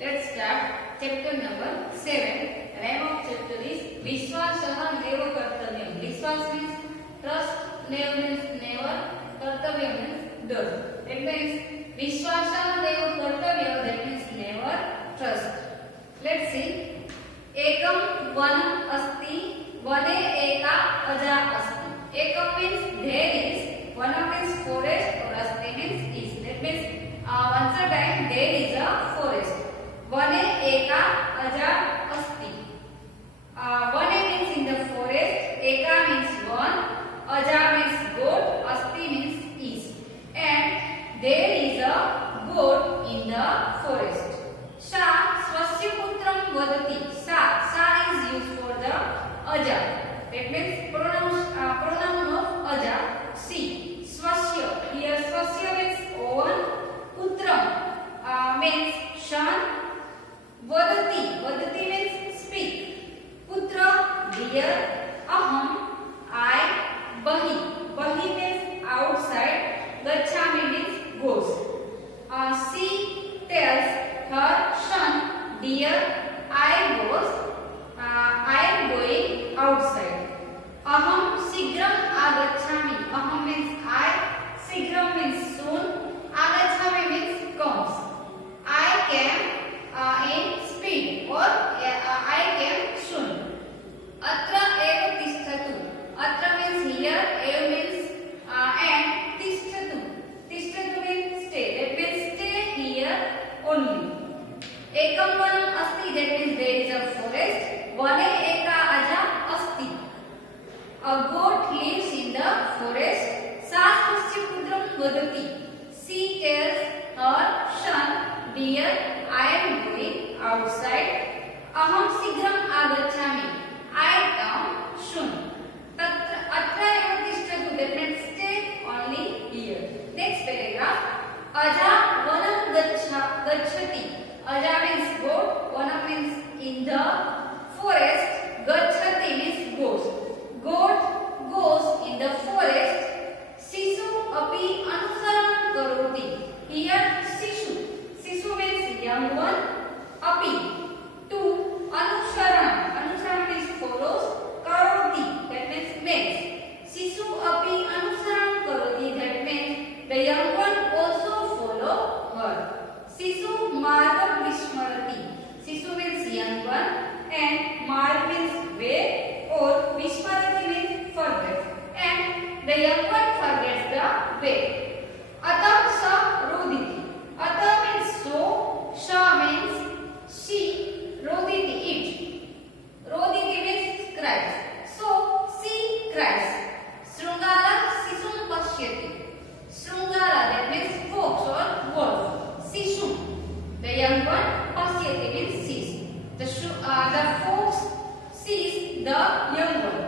Let's start chapter number 7. Name of chapter is Vishwasah Neva Kartavyam. Vishwas means trust, Neva means never, Kartavyam means does. That means Vishwasah Neva Kartavyam, that means never trust. Let's see. Ekam vanam asti, vane eka aja asti. Ekam means there is, vanam means forest, or asti means is. That means once a time there is a forest. Vane eka aja asti. Vane means in the forest, eka means one, aja means goat, asti means is. And there is a goat in the forest. Sa swasya putram vadati. Sa is used for the aja. That means pronoun of aja. Si. Swasya. Here swasya means own. Putram means son. Vadati means speak. Putra, dear. Aham, I. Bahi means outside. Gachami means goes. She tells her son, dear, I am going outside. Aham sigram agachami. Aham means I. Sigram means soon. Agachami means comes. I came in speed, or I came soon. Atra eva tisthatu. Atra means here, eva means and tisthatu. Tisthatu means stay. That means stay here only. Ekam vanam asti, that means there is a forest. Vane eka aja asti. A goat lives in the forest. Sa swasya putram vadati. She tells her son, dear, I am going outside. Aham sigram agachami. I come soon. Atra eva tishtatu, that means stay only here. Next paragraph. Aja vanam gachati. Aja means goat. Vanam means in the forest. Gachati means goes. Goat goes in the forest. Sisu api anusaram karoti. Here Sisu means young one. Api to anusaram. Anusaram means follows. Karoti, that means makes. Sisu api anusaram karoti, that means the young one also follow her. Sisu margam vishmarati. Sisu means young one, and marg means way, or vishmarati means forget. And the young one forgets the way. Atam sa roditi. Atam means so. Sha means she. Roditi it. Roditi means cries. So she cries. Srungara sisum pashyati. Srungara, that means fox or wolf. Sisum, the young one. Pashyati means sees. The fox sees the young one.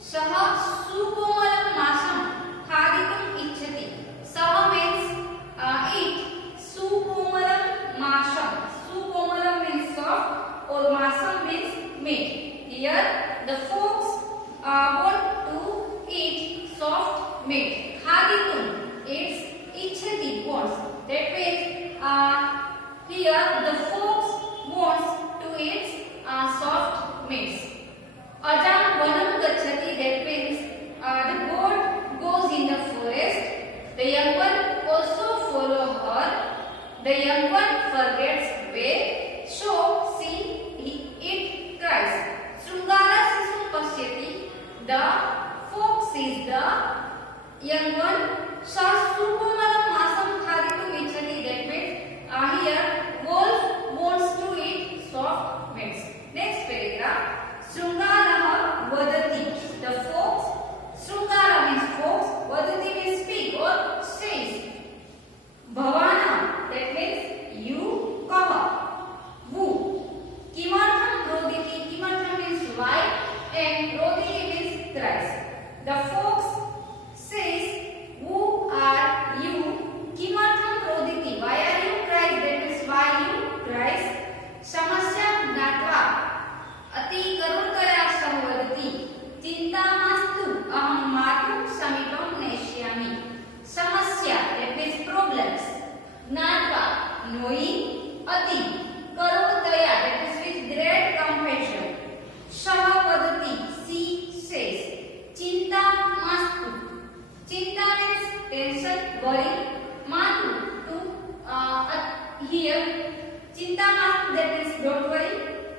Saha sukomalam masam khaditum ichhati. Saha means eat. Sukomalam masam. Sukomalam means soft, or masam means meat. Here the fox want to eat soft meat. Khaditum, it's ichhati, wants. That means here the fox wants to eat soft meats. Ajam vanam gachati, that means the goat goes in the forest. The young one also follow her. The young one forgets way. So it cries. Srungara sisum pashyati. The fox sees the young one. Sa sukumalam masam khaditu ichhati, that means here wolf wants to eat soft meats. Next paragraph. Srungaraha अति करोतया, that is with great compassion. Shah vadati, she says. Chinta mastu, chinta means tension, worry. Matu, to here. Chinta mastu, that is don't worry.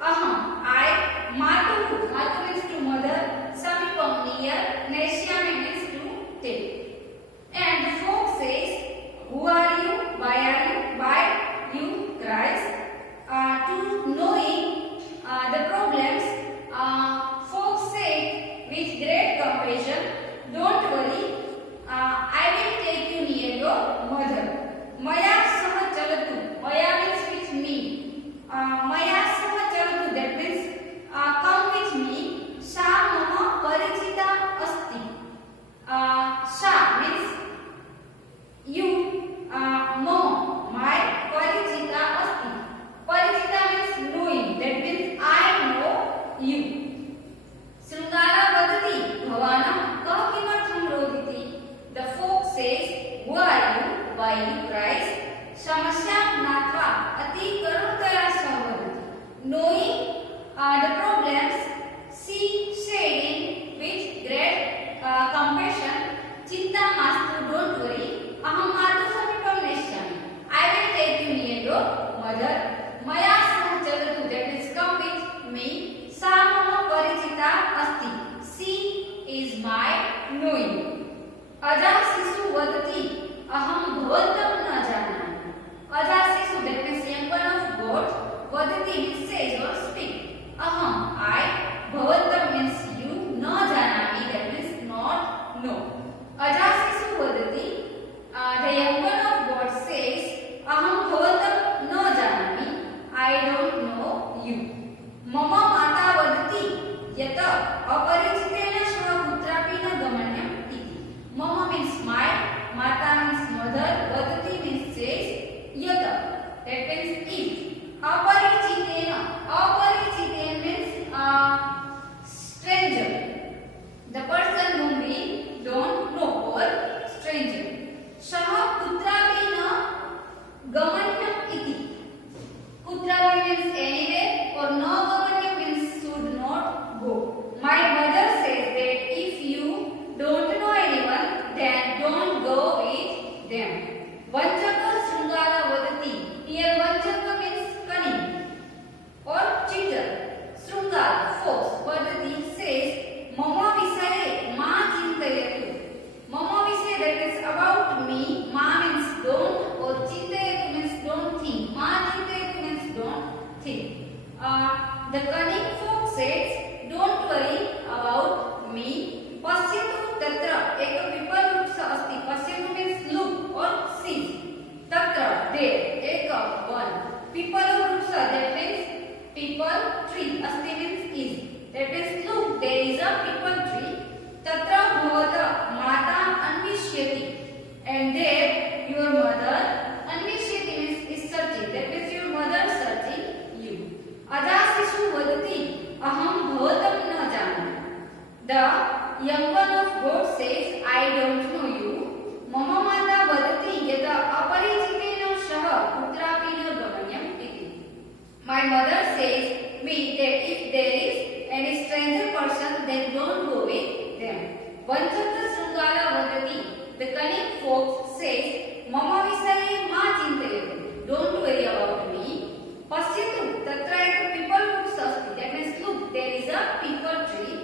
Aham, I. Matu, matu means to mother. Samipam, near. Neshyami means to take. And folk says, who are you? Why are you? Why you cries? To knowing the problems, folk said with great compassion, don't worry, I will take you near your mother. Maya sah chalatu. Maya means with me. Maya sah chalatu, that means come with me. Sha mama parichita asti. Sha means you. Mama, my parichita asti. Parichita means knowing. That means I know you. Sringara vadati bhavanam ka kimartham roditi. The folk says, who are you? Why you cries? Shamasyam natva ati karutaya savadati. Knowing the problems, she said in with great compassion, Chinta mastu, don't worry. Aham matu samipam neshyami. I will take you near your mother. Maya sah chalatu, that is come with me. Sa mama parichita asti. She is my knowing. Aja sisu vadati. Aham bhavantam na janami. Aja sisu, that means young one of God. Vadati means says or speak. Aham, I. Bhavantam means you. Na janami, that means not know. Aja sisu vadati. The young one of God says, Aham bhavatam na janami. I don't know you. Mama mata vadati. Yata aparichitena shah putrapi na gamanyam iti. Mama means my, mata means mother, vadati means says, yata, that means if. Aparichitena, aparichitena means stranger. The person whom we don't know or stranger. Shah putrapi na gamanyam iti. Putrapi means anywhere or no gamanyam means should not go. My mother says that if you don't know anyone, then don't go with them. Vanchaka Sringara vadati. Here Vanchaka means cunning or cheater. Sringara, false. Vadati says, Mama visaye ma chintayatu. Mama visaye, that is about me. Ma means don't or chintayatu means don't think. Ma chintayatu means don't think. The cunning folk says, don't worry about me. Pasyatu tatra, ek people vruksa asti. Pasyatu means look or see. Tatra, there, ek one. People vruksa, that means people tree. Asti means is. That means look, there is a people tree. Tatra bhavata mata anvishyati. And there your mother, anvishyati means is searching. That means your mother searching you. Adasisu vadati. Aham bhavatam na janami. The young one of God says, I don't know you. Mama mata vadati yada aparichitena shah putrapi na gamanyam iti. My mother says me that if there is any stranger person, then don't go with them. Vanchaka Sringara vadati. The cunning folks says, Mama visaye ma chintayatu. Don't worry about me. Pasyatu tatra ek people vruksa asti. That means look, there is a people tree.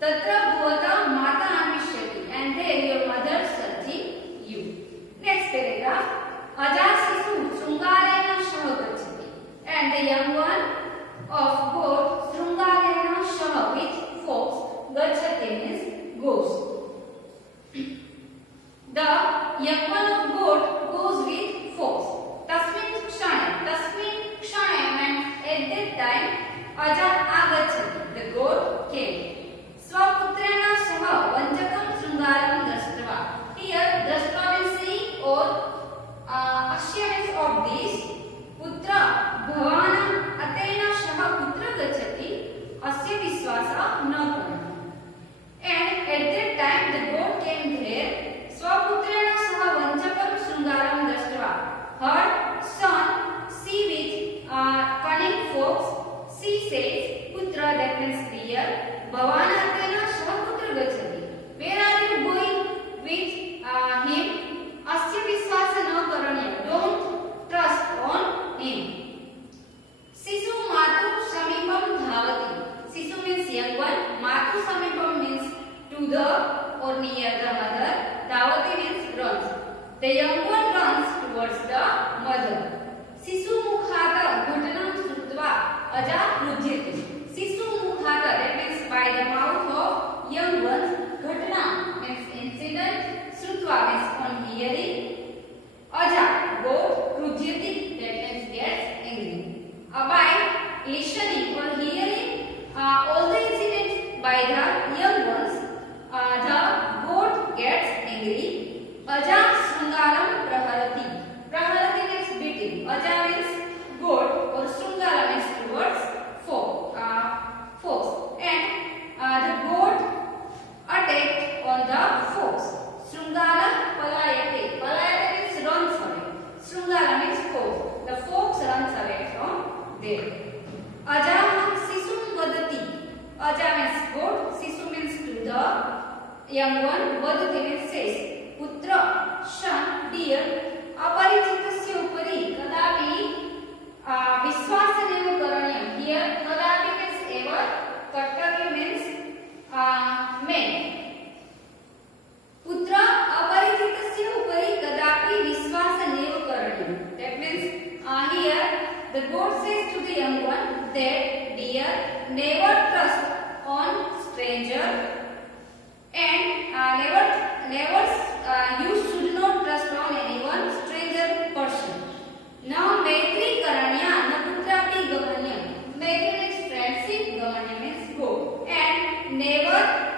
Tatra bhavata mata anvishyati. And there your mother searching you. Next paragraph. Aja sisu Sringarena shah gacchati. And the young one of God Sringarena shah with folks. Gacchati means goes. The young one of God goes with She says putra, that means dear. Bhavana tena saputra gachati. Where are you going with him? Asya vishwasa na karaniya. Don't trust on him. Sisu matu samipam dhavati. Sisu means young one. Matu samipam means to the or near the mother. Dhavati means runs. The young one runs towards the mother. Sisu mukhata ghatnam shrutva aja rujyati. Sisu mukhata, that means by the mouth of young ones. Ghatna means incident. Shrutva means on hearing. Aja, goat. Rujyati, that means gets angry. By listening or hearing all the incidents by the young ones, the goat gets angry. Aja Shrungaram praharati. Praharati means beating. Aja means goat or Shrungara means towards fox. And the goat attacked on the fox. Shrungara palayate. Palayate means runs away. Shrungara means fox. The fox runs away from there. Aja sisum vadati. Aja means goat. Sisu means to the young one. Vadati means says. Putra, son, dear, aparichitasya upari kadapi vishwasanev karaniyam. Here kadapi means ever, kartavya means men. Putra aparichitasya upari kadapi vishwasanev karaniyam. That means here the goat says to the young one that dear, never trust on stranger and you should not trust on anyone, stranger person. Now Maitri Karanya Naputrapi Gamanya. Maitri means friendship, Gamanya means go. And never